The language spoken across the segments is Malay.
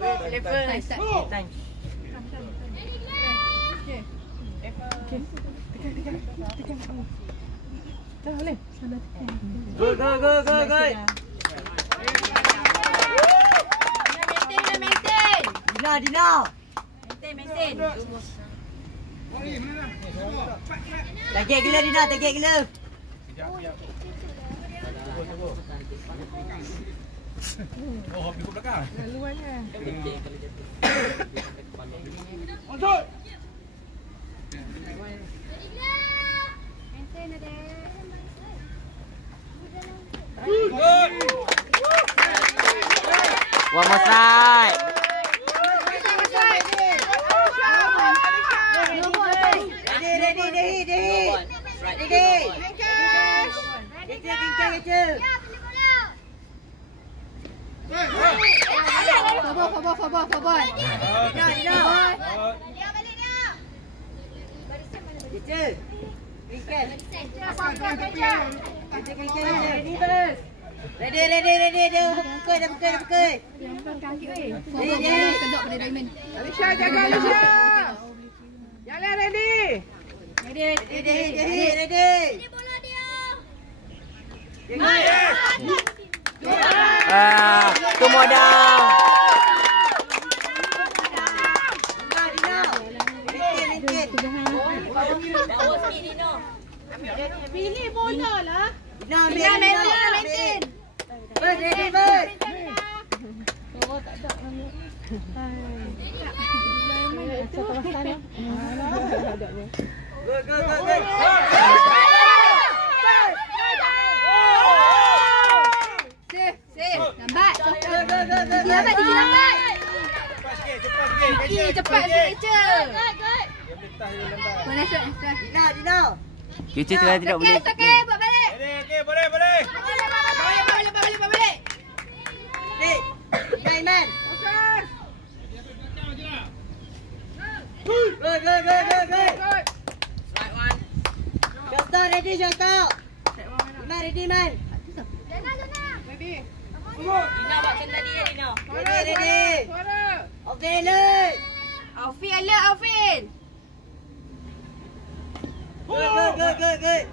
Good. Maintain. Dina. Maintain. Target gila Dina, target gila. Oh, habis ke belakang. Laluannya. Untuk. Maintain ada. Good. One more side. Sabar. Ready. Dah pukul. Alisha, jaga Alisha. Jalan ready. Ready. Two more down. Pilih bola lah. Maintain. Ready. Oh, tak ada nama. Itu kawasan lah. Good. Safe. Lambat. Lambat. Cepat signature. Dina. Kecil tidak boleh. Okey, buat balik. Okey, boleh. Balik. Nine man. Good. Good. Shot ready. Dina ready man. Ready. Dina buat macam tadi ya Dina. Ready. Suara. Okay, alert. Aufin. Good.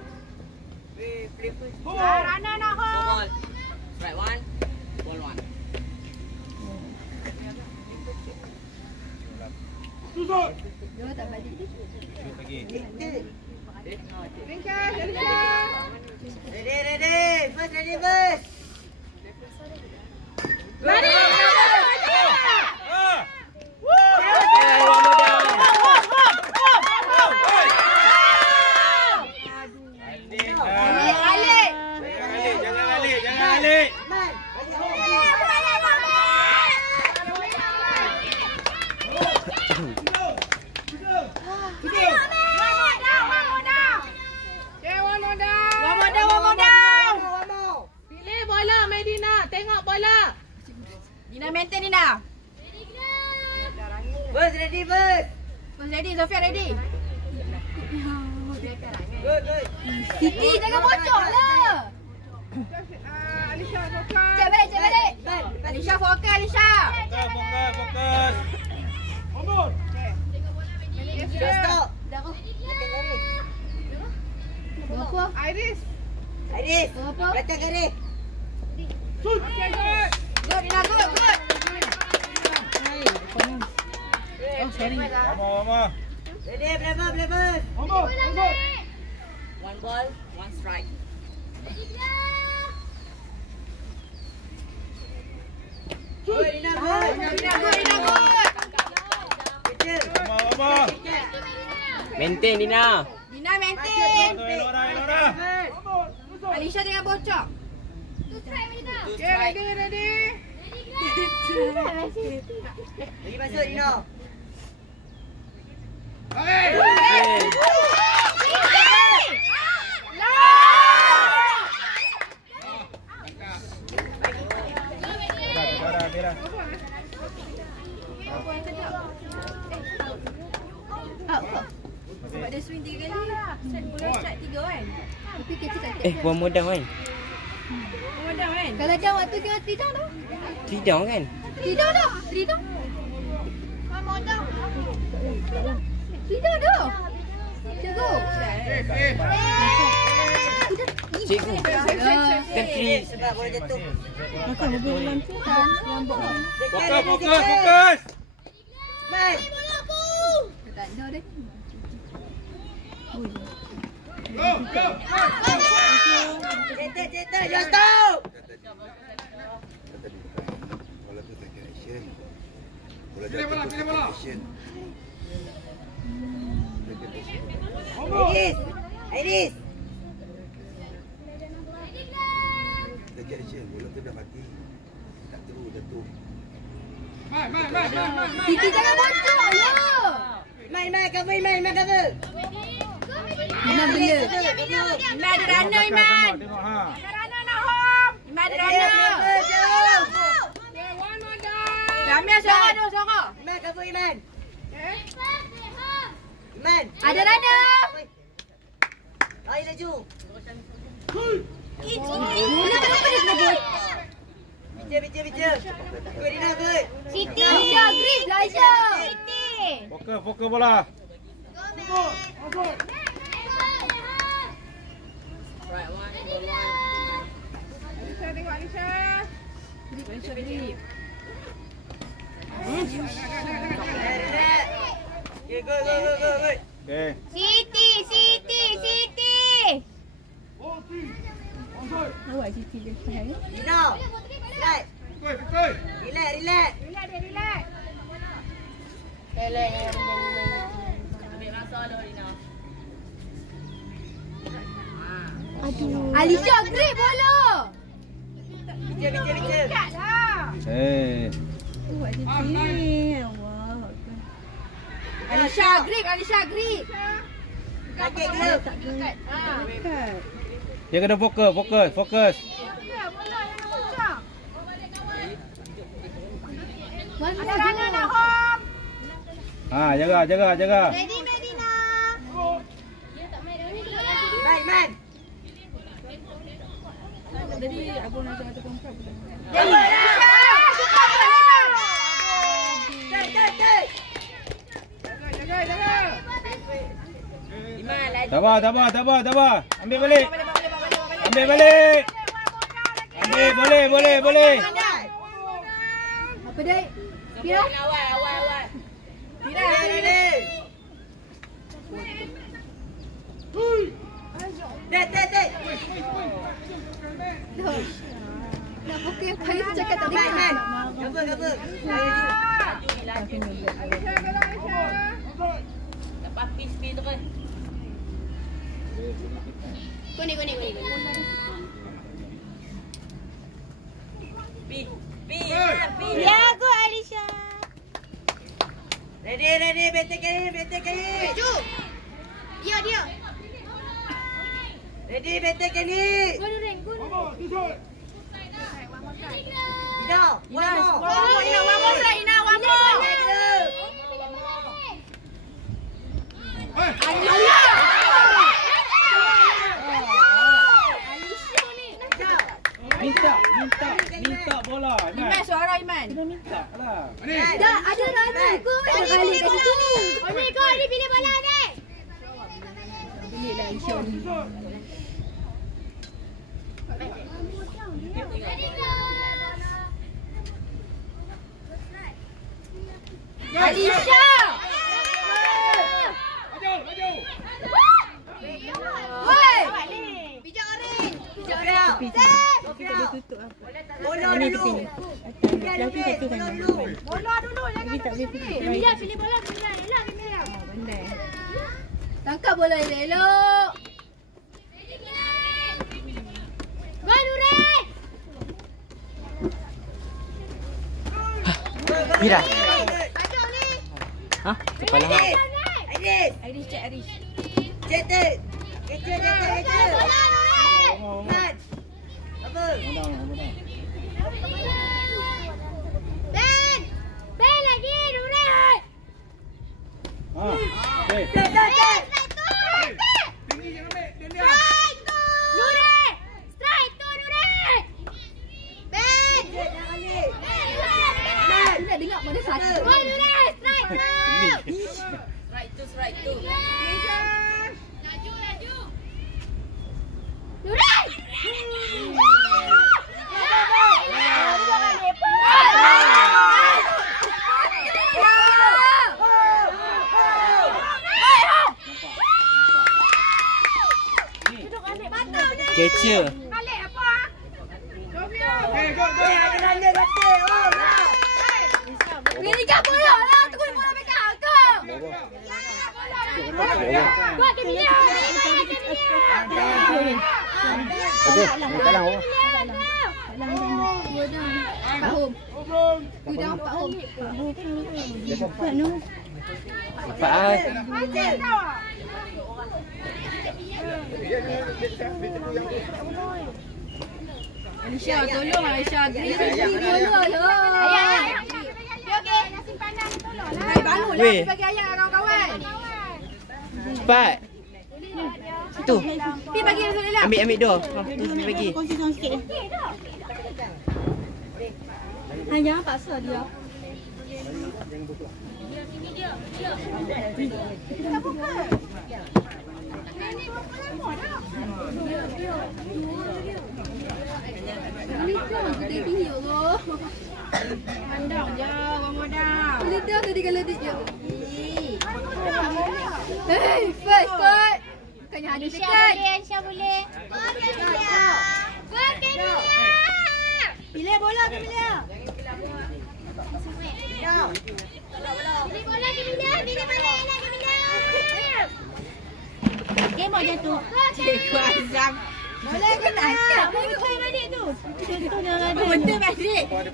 Rana nak hold. Ball. Strike one. Ball one. Susut. Dua tak balik. Shoot lagi. Ringkas, Alisha. Ready. First. Ready. Jangan alik. One more down. Pilih bola, Medina. Tengok bola. Dina maintain Dina. First ready. First ready, Zofia ready. Good. Siti jangan bocor lah. Alisha, fokus. Cek balik. Alisha fokus Alisha. Fokus. Mundur. Stop. Dah kau. Berapa? Iris. Berapa? Belakang garis. Okay, good. Good Dina, good. Oh, sorry. Mama. Ready, Blevers. Mundur. One ball, one strike. Good, Dina, good. Dina good. Kecil. Mama. Maintain Dina. Dina maintain. Elora. Alisha jangan bocor. Okay, ready. Lagi masuk, Dina. Sebab dia swing 3 kali. Set bola strike 3 kan. Tapi kecil tak tak. Buang modal kan? Kalau down waktu dia 3 down tu. Tidak kan? Tidur dah. Tidur. Tidur dah. Cikgu. Cikgu. Kecil. Sebab boleh jatuh. Fokus, fokus, fokus. Man. Tak ada dah. Cetak, just stop. Pilih bola. Iris. Main. Siti jangan bocor ya. Main cover, main cover. Iman bela. Iman ada runner, Iman. Tengok ha. Iman ada runner. Ramai suara. Iman cover, Iman. Iman. Ada runner. Ayo laju. Bicara. Good enough, good. Siti. Aisyah, Gris, Aisyah. Fokus bola. Alisha tengok Alisha. Relax. Okay, good. Okey. Siti. Dino. Relax. Relax. Alisha, Gris bola. Bicara. Alisha, Gris. Pakai glove. Dia kena fokus. Ada runner dah home. Ha, jaga. Ready, Medina. Man. Sabar. Ambil balik. Boleh. Apa dia? Pira? Awal. Ready. Dek. Nak pukul yang paling cakap tak Man. dengar. Cover. Ayo laju. Lepas speed terus. Kuning. Pi. Ya, aku Alisha. Ready. Betek kali. Maju. Dia. Ready, betek kali. Dino. One more. Ina, one more. Minta bola. Iman, suara Iman. Minta lah. Dah, ada runner. Kau ada balik kat situ ni. Kau ni pilih bola ni. Pilih lah Aisyah ni. Alisha! Maju. Woi! Bijak oren. Bola dulu. Bola dulu, jangan tak boleh. Bila pilih bola, bila. Tangkap bola elok. Gol Nurul. Mira. Padu ni. Ha? Kepala hang. Iris. Iris. Cetek. Bola Nurul. Man. Apa? Ben lagi Nurul. Ha. Okey. Tinggi jangan ambil. Dia. Strike tu. Nurul. Strike tu Nurul. Ben. Jangan balik. Ben. nak dengar mana satu. Bola strike tu. Strike tu. Laju. Nurai. Catcher. Okey, go. Beri jam bola lah. Tunggu bola pegang aku. Buat ke Mia. Okey, kalah. Pak Hom. Udah Pak Hom. Cepat. Aisyah, tolong Aisyah. Bola lah. Ayah. Okey, nasi pandang tolong lah. Bangunlah Weh. bagi ayah kawan-kawan. Cepat. Itu. Pi bagi Rasulullah. Ambil dua. Pergi bagi. Hanya paksa dia. Pandang je, orang modal. Boleh dah tadi kalau dia. Hey, first court. Bukannya ada dekat. Aisyah boleh. Okey Mia. Pilih bola ke Mia? Pilih bola ke Mia. Game mau jatuh. Cikgu Azam. Boleh ke tak? Boleh ke balik tu? Betul balik. Pilih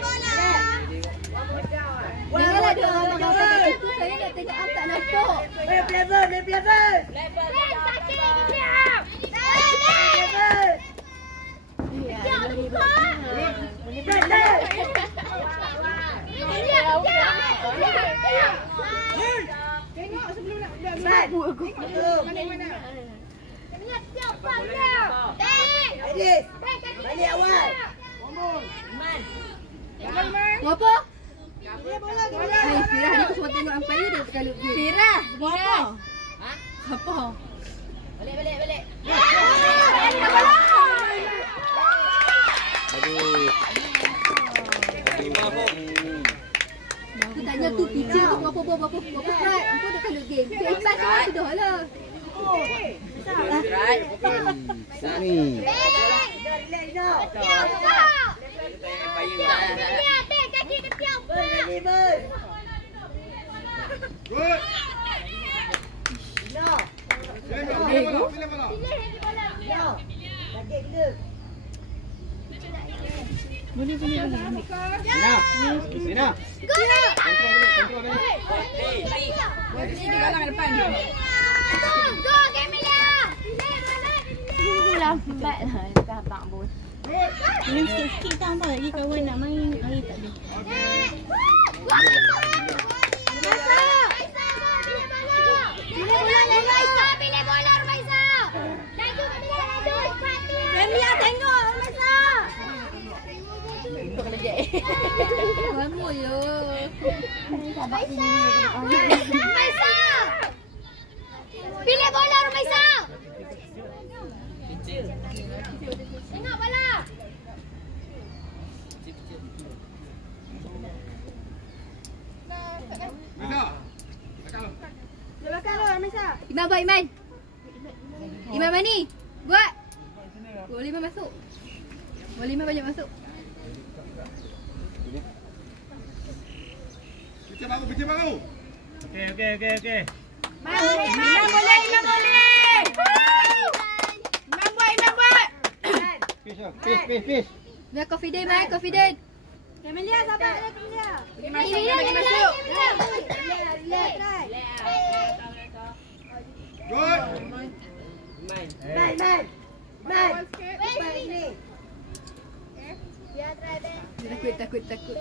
bola. Janganlah dia orang kata itu saya nak tengok am tak nampak. Level. Tengok sebelum nak buat. Balik awal. Apa? Hai, Firah ni aku semua tengok umpire dia sekali. Firah, buat apa? Apa? Balik. Aduh. Aku tanya tu pitcher tu berapa strike? Apa dah kalau game? Ikhlas semua sudah lah. Sini. Good. Pilih bola. Sina. Kontrol balik. Sini kalang kat depan. Go Camilla. Lambat lah dah abang bos. Ini sikit-sikit tambah lagi kawan nak main. Hari tak ada. Pilih bola Rumaiza. Laju Camilla. Camilla tengok Rumaiza. Bangun yo. Rumaiza. Pilih bola Rumaiza. Tengok bola. Iman buat Iman. Iman mani. Buat. Boleh Iman masuk. Boleh Iman banyak masuk. Picit baru. Okey. Iman boleh. Iman buat. Fish. Biar confident Iman, confident. Camelia sabar Camelia. Bagi masuk. Good. Takut.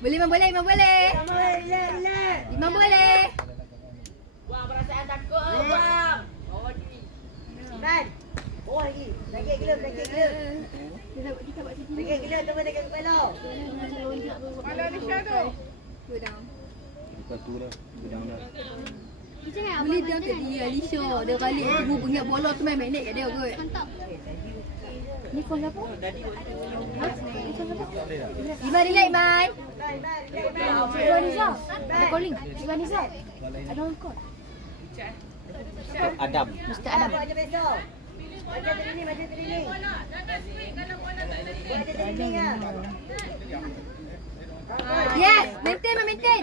Boleh Iman boleh. Iman boleh. Wah, perasaan takut. Good. Wah. Oh lagi. Lagi glove. Kita buat sini. Okey, gila tu mana dekat kepala. Kepala Nisha tu. Go down. Bukan tu dah. Gudang dah. Boleh dia kat dia Alisha. Dia balik ibu ingat bola tu main magnet kat dia kot. Mantap. Ni phone siapa? Ha? Ni phone siapa? Iman relax, Iman. Iman Nisa. Ada calling. Iman Nisa. Ada orang call. Adam. Mr. Adam. Baca besok. Baca training, baca training. Baca training ah. Yes, maintain.